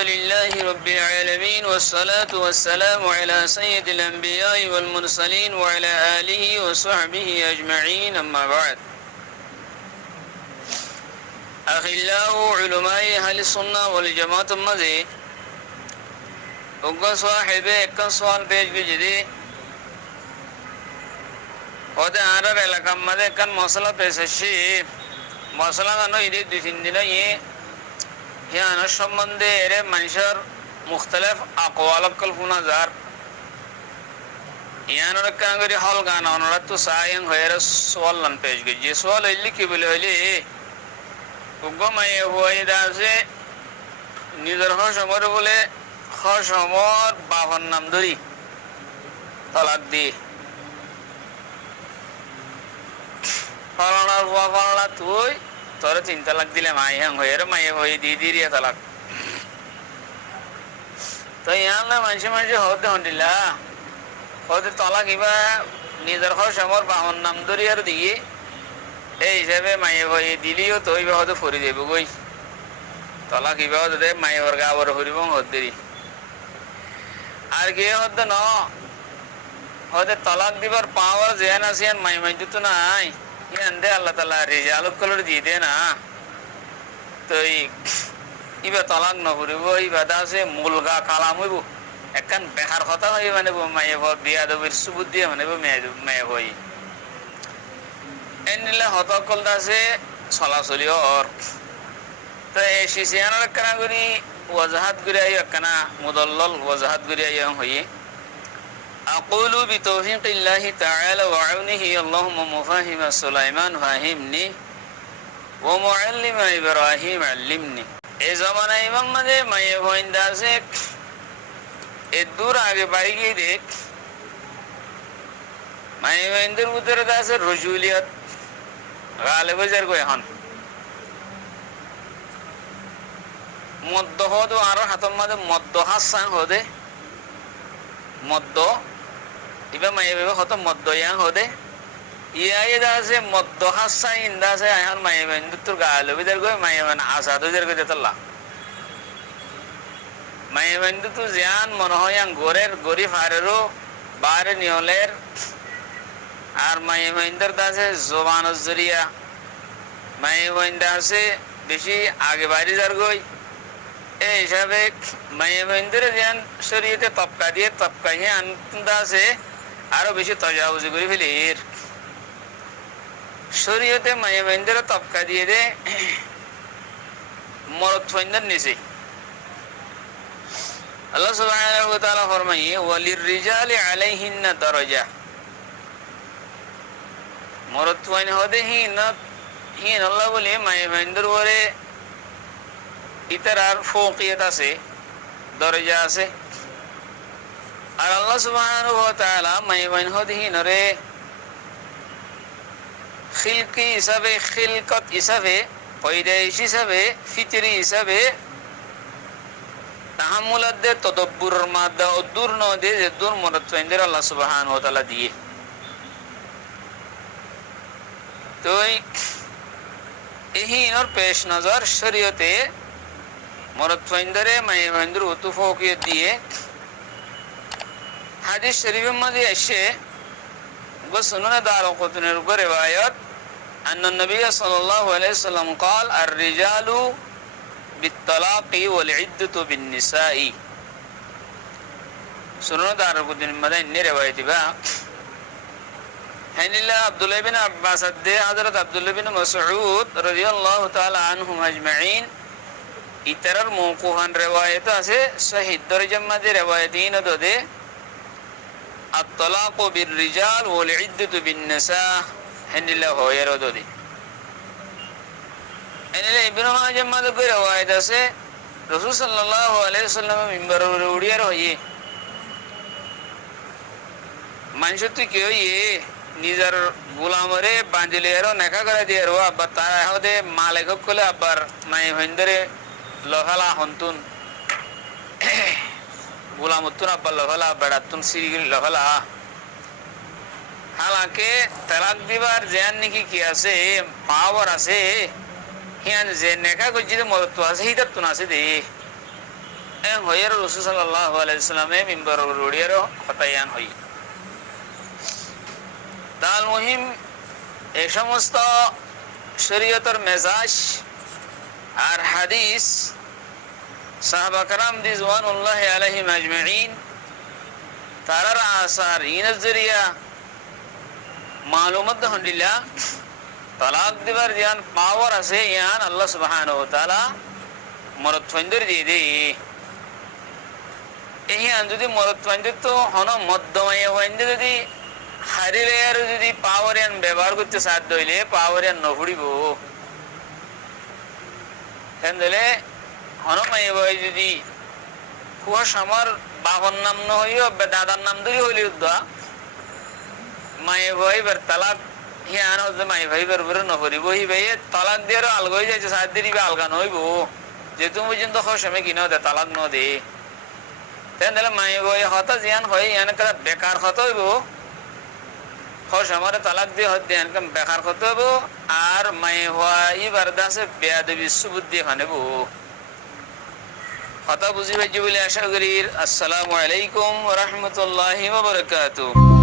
لله رب العالمين والصلاة والسلام على سيد الأنبياء والمرسلين وعلى آله وصحبه أجمعين أما بعد أخلاء علماء أهل السنة والجماعة مزي وقا صاحبه اكن سوال پیش گجدي ওদের আরার এলাকার মধ্যে কান মশলা পেশ আসি মশলা গানো ঈদের 2-3 দিন হিয়ানোর সম্বন্ধে এর মানুষের মুখতলিফ আকওয়াল কল্পনা যার ইয়ানোর কাঙ্গরি হল গান অনরা তো সায়ং হয়ের সোয়াল লান পেশ গজি সোয়াল হইলি কি বলে হইলি উগমায় হইদা আছে নিজের সমর বলে সমর বাবার নাম ধরি তালাক দি ফলানার ফলানা তুই তোর 3 তালাক দিলে মাইহাং হয়ে মাইয়ে হয়ে দিয়ে তালাক তো ইয়ানলা মানুষে হতে হন্ডিলা হতে তালাক ইবা নিজের সমর বাবার নাম ধরি আর দিয়ে এই হিসাবে মাইয়ে হয়ে দিলিও তো ইবা হতে ফরি দেব গই তালাক ইবা হতে মাইয়ে হর গাবর হরিব হদ্দেরি আর গিয়ে হতে ন হতে তালাক দিবার পাওয়ার জেন আসিয়ান মাই তো নাই ইয়ান দে আল্লাহ তাআলা রিজালুল কলর দিয়ে দে না তো ইবা তালাক ন করিব ইবা দাসে মুলগা কালাম হইব একখান বেহার কথা হই মানে মাইয়ে ভর বিয়া দবির সুবুত দিয়ে মানে মেয়ে হই এনিলা হত কল দাসে চলাচলি অর তো এই শিশিয়ানোর একখানা করি ওয়াজাহাত করে আই একখানা মুদল্লল ওয়াজাহাত করে আই হই أقول بتوفيق الله تعالى وعونه اللهم مفاهم سليمان فهمني ومعلم إبراهيم علمني এই জামানা ইমাম মধ্যে মায়ে ভইন্দা আছে এদূর আগে বাড়ি গিয়ে দেখ মায়ে ভইন্দের ভিতরে আছে রজুলিয়াত গালে বাজার কই এখন মদ্য হদ আর হাতম মধ্যে মদ্য হাসান হদে মদ্য ইবা মায়ে বেবে হতো মদ্য ইয়াং হদে ইয়াই দাসে মদ্য হাসা ইন্দাসে এখন মায়ে বেন্দু তোর গালে বিদার গই মায়ে মানে আসাদ বিদার গই দেতলা মায়ে বেন্দু তো জান মনে হয় আং গোরের গরি ফারেরো বারে নিয়লের আর মায়ে বেন্দর দাসে জবান জরিয়া মায়ে বেন্দা আছে বেশি আগে বাড়ি যার গই এই হিসাবে মায়ে বেন্দরে জান শরীয়তে তপকা দিয়ে তপকা হে আনন্দা আছে আরো বেশি তজাউজ করে ফেলির শরীয়তে মায়ে বেন্দরে তপকা দিয়ে দে মরদ ফইন্দার নিচে আল্লাহ সুবহানাহু ওয়া তাআলা ফরমায়ে ওয়ালির রিজালি আলাইহিন্না দারাজা মরদ ফইন হদে হিন আল্লাহ বলে মায়ে বেন্দর ওরে ইতার ফৌকিয়ত আছে দরজা আছে আর আল্লাহ সুবহানাহু ওয়া তাআলা মাইবান হদিনরে খিলকি হিসাবে খিলকত হিসাবে পয়দাইশ হিসাবে ফিতরি হিসাবে তাহাম্মুলাত দে তদব্বুরের মাদা উদ্দুর ন দে দূর মরতইন্দের আল্লাহ সুবহানাহু ওয়া তাআলা দিয়ে তো এহিনর পেশ নজর শরীয়তে মরদ ফাইন্দারে মায়ে ফাইন্দার উতুফকিয়ত দিয়ে হাদিস শরীফের মধ্যে এসে সুনান দারকুতনির উপর রিওয়ায়াত আন নবী সাল্লাল্লাহু আলাইহি ওয়াসাল্লাম قال الرجال بالطلاق والعدة بالنساء সুনান দারকুতনির মধ্যে নে রিওয়ায়াত বা হানিলা আব্দুল্লাহ ইবনে আব্বাস দে হযরত আব্দুল্লাহ ইবনে মাসউদ রাদিয়াল্লাহু তাআলা আনহুম আজমাইন ইতারার মওকুফান রিওয়ায়াত আছে সহিহ দরজার মধ্যে রিওয়ায়াতিন দে আত-তালাকু বির-রিজাল ওয়াল-ইদ্দাতু বিন-নিসা হানিলা হয়রো দে হানিলা ইবনে মাজাহ মধ্যে রিওয়ায়াত আছে রাসূল সাল্লাল্লাহু আলাইহি ওয়াসাল্লাম মিম্বরে উড়িয়ার হইয়ে মানুষ তুই কি হইয়ে নিজের গোলামরে বাঁধিলেরও নেখা করে দিয়ে আবার তারা হতে মালিক কলে আবার মায়ে ভইন্দরে লফালা হন্তুন গোলামতুন আব্বা লফালা বেড়াতুন সিরিগিল লফালা হালাকে তালাক দিবার জেন নাকি কি আছে পাওয়ার আছে হিয়ান যে নেকা গজিতে মরত্ব আছে হিতার তুন আছে দে এ হইয়ের রসুল সাল্লাল্লাহু আলাইহি সাল্লামে মিম্বর রুড়িয়ার হতায়ান হই তাল মুহিম এই সমস্ত শরীয়তের মেজাজ আর হাদিস সাহাবা کرام রিজওয়ানুল্লাহি আলাইহিম আজমাইন তারার আসার ইনের জরিয়া মালুমাত হন্ডিলা তালাক দিবার জ্ঞান পাওয়ার আছে ইয়ান আল্লাহ সুবহানাহু ওয়া তাআলা মরদ ফন্দর দিয়ে দে এই ইয়ান যদি মরদ ফন্দর তো হন মধ্যমায় হইন্দে যদি হারিলে আর যদি পাওয়ার ইয়ান ব্যবহার করতে সাধ্য হইলে পাওয়ার ইয়ান নফুড়িব কেনলে হনমাই বই যদি কুয়া সামার বাবার নাম ন হইও দাদার নাম ধরে হইলে উদ্দা মায়ে ভাই বার তালাক হিয়ান হচ্ছে মাই ভাই বার বরে নফরিব হি ভাই তালাক দিয়ে আলগা হয়ে যাচ্ছে সাত দিন আলগা নইব যেহেতু পর্যন্ত সময় কিনে দে তালাক ন দে তাহলে মাই ভাই হতা জিয়ান হয় ইয়ান কারা বেকার হত হইব আমার তালাক দিয়ে হতে বেকার হতে হইব আর মাই হওয়াই বারদাসে বেয়াদবি সুবুদ্ধি খানেব কথা বুঝি পাইছি বলে আশা করি। আসসালামু আলাইকুম ওয়া রাহমাতুল্লাহি ওয়া বারাকাতুহু।